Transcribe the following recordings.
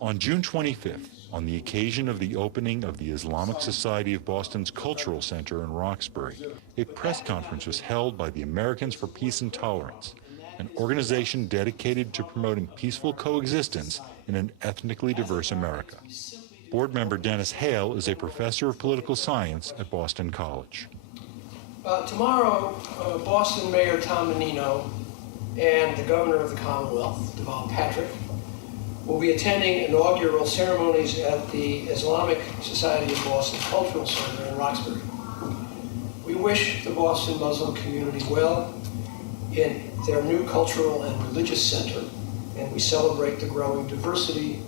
On June 25th, on the occasion of the opening of the Islamic Society of Boston's Cultural Center in Roxbury, a press conference was held by the Americans for Peace and Tolerance, an organization dedicated to promoting peaceful coexistence in an ethnically diverse America. Board member Dennis Hale is a professor of political science at Boston College. Tomorrow, Boston Mayor Tom Menino and the Governor of the Commonwealth, Deval will be attending inaugural ceremonies at the Islamic Society of Boston Cultural Center in Roxbury. We wish the Boston Muslim community well in their new cultural and religious center, and we celebrate the growing diversity,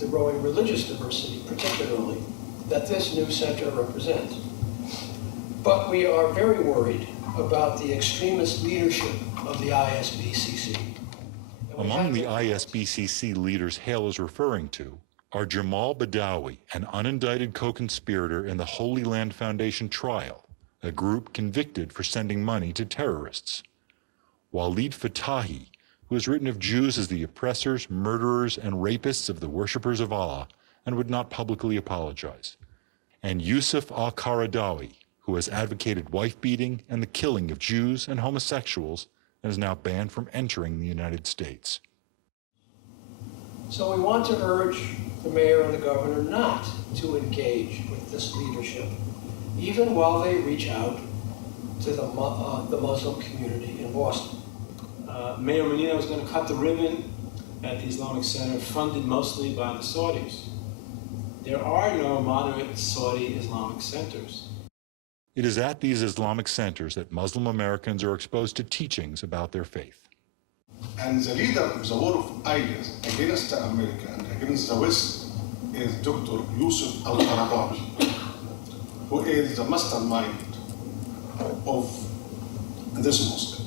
the growing religious diversity particularly, that this new center represents. But we are very worried about the extremist leadership of the ISBCC. Among the ISBCC leaders Hale is referring to are Jamal Badawi, an unindicted co-conspirator in the Holy Land Foundation trial, a group convicted for sending money to terrorists; Walid Fatahi, who has written of Jews as the oppressors, murderers, and rapists of the worshippers of Allah and would not publicly apologize; and Yusuf al-Qaradawi, who has advocated wife-beating and the killing of Jews and homosexuals and is now banned from entering the United States. So we want to urge the mayor and the governor not to engage with this leadership, even while they reach out to the Muslim community in Boston. Mayor Menino is going to cut the ribbon at the Islamic Center, funded mostly by the Saudis. There are no moderate Saudi Islamic centers. It is at these Islamic centers that Muslim Americans are exposed to teachings about their faith. And the leader of the war of ideas against America and against the West is Dr. Yusuf al-Qaradawi, who is the mastermind of this mosque.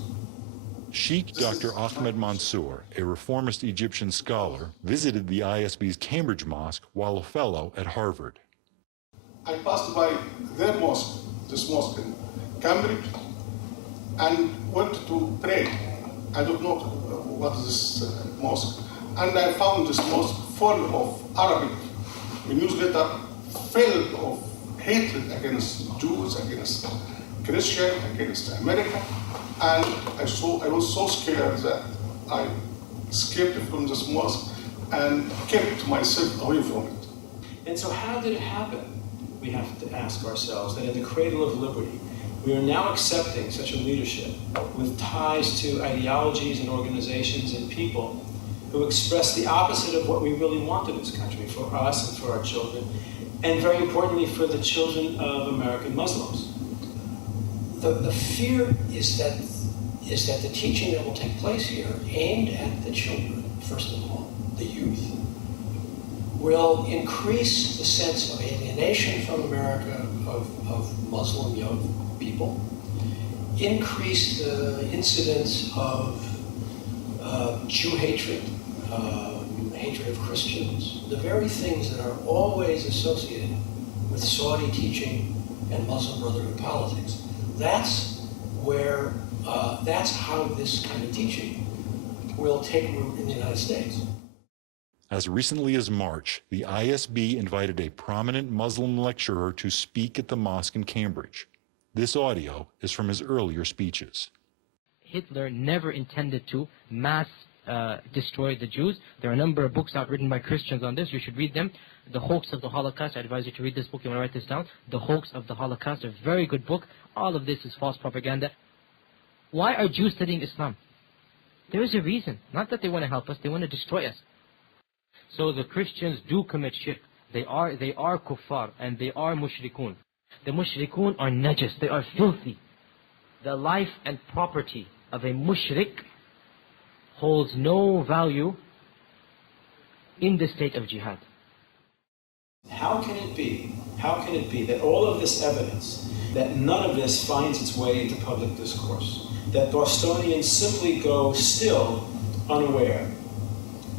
Sheikh Dr. Ahmed Mansour, a reformist Egyptian scholar, visited the ISB's Cambridge Mosque while a fellow at Harvard. I passed by their mosque, this mosque in Cambridge, and went to pray. I don't know what is this mosque. And I found this mosque full of Arabic newsletter, filled of hatred against Jews, against Christians, against America. And I was so scared that I escaped from this mosque and kept myself away from it. And so how did it happen? We have to ask ourselves that in the cradle of liberty, we are now accepting such a leadership with ties to ideologies and organizations and people who express the opposite of what we really want in this country for us and for our children, and very importantly for the children of American Muslims. The fear is that the teaching that will take place here, aimed at the children, first of all, the youth, will increase the sense of alienation from America of Muslim young people, increase the incidence of Jew hatred, hatred of Christians, the very things that are always associated with Saudi teaching and Muslim Brotherhood politics. That's how this kind of teaching will take root in the United States. As recently as March, the ISB invited a prominent Muslim lecturer to speak at the mosque in Cambridge. This audio is from his earlier speeches. Hitler never intended to mass destroy the Jews. There are a number of books out written by Christians on this. You should read them. The Hoax of the Holocaust. I advise you to read this book. You want to write this down. The Hoax of the Holocaust. A very good book. All of this is false propaganda. Why are Jews studying Islam? There is a reason. Not that they want to help us. They want to destroy us. So the Christians do commit shirk. They are kuffar and they are mushrikun. The mushrikun are najas. They are filthy. The life and property of a mushrik holds no value in the state of jihad. How can it be that all of this evidence, that none of this finds its way into public discourse, that Bostonians simply go still unaware,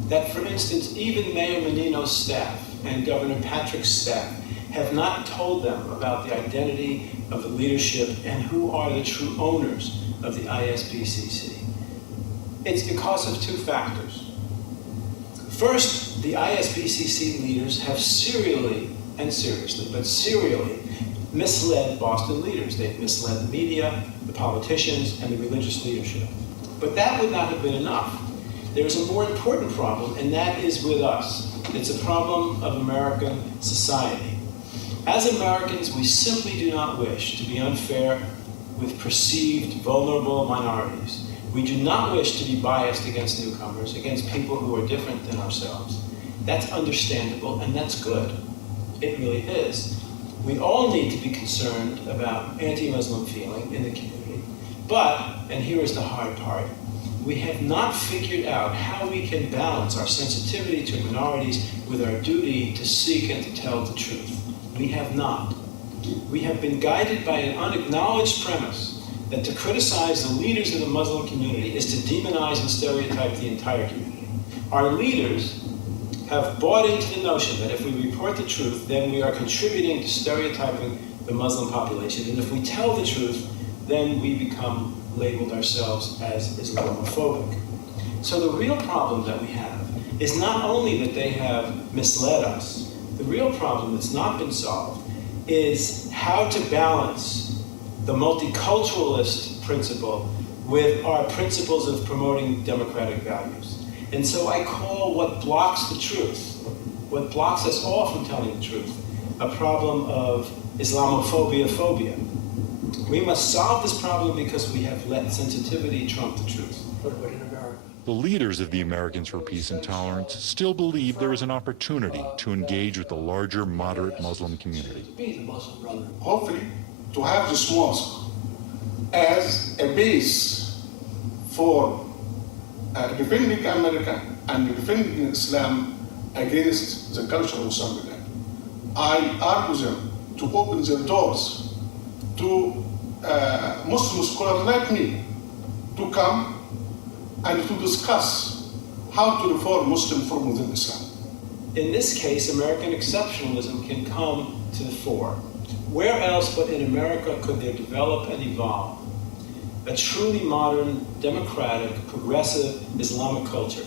that, for instance, even Mayor Menino's staff and Governor Patrick's staff have not told them about the identity of the leadership and who are the true owners of the ISBCC? It's because of two factors. First, the ISBCC leaders have serially misled Boston leaders. They've misled the media, the politicians, and the religious leadership. But that would not have been enough. There is a more important problem, and that is with us. It's a problem of American society. As Americans, we simply do not wish to be unfair with perceived vulnerable minorities. We do not wish to be biased against newcomers, against people who are different than ourselves. That's understandable, and that's good. It really is. We all need to be concerned about anti-Muslim feeling in the community. But, and here is the hard part, we have not figured out how we can balance our sensitivity to minorities with our duty to seek and to tell the truth. We have not. We have been guided by an unacknowledged premise that to criticize the leaders of the Muslim community is to demonize and stereotype the entire community. Our leaders have bought into the notion that if we report the truth, then we are contributing to stereotyping the Muslim population. And if we tell the truth, then we become labeled ourselves as Islamophobic. So the real problem that we have is not only that they have misled us, the real problem that's not been solved is how to balance the multiculturalist principle with our principles of promoting democratic values. And so I call what blocks the truth, what blocks us all from telling the truth, a problem of Islamophobia. We must solve this problem because we have let sensitivity trump the truth. The leaders of the Americans for Peace and Tolerance still believe there is an opportunity to engage with the larger moderate Muslim community. Hopefully, to have this mosque as a base for defending America and defending Islam against the culture of Somaliland. I argue them to open their doors to Muslim scholars like me to come and to discuss how to reform Muslims from within Islam. In this case, American exceptionalism can come to the fore. Where else but in America could there develop and evolve a truly modern, democratic, progressive Islamic culture?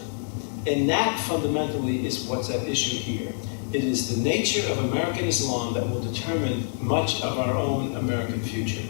And that fundamentally is what's at issue here. It is the nature of American Islam that will determine much of our own American future.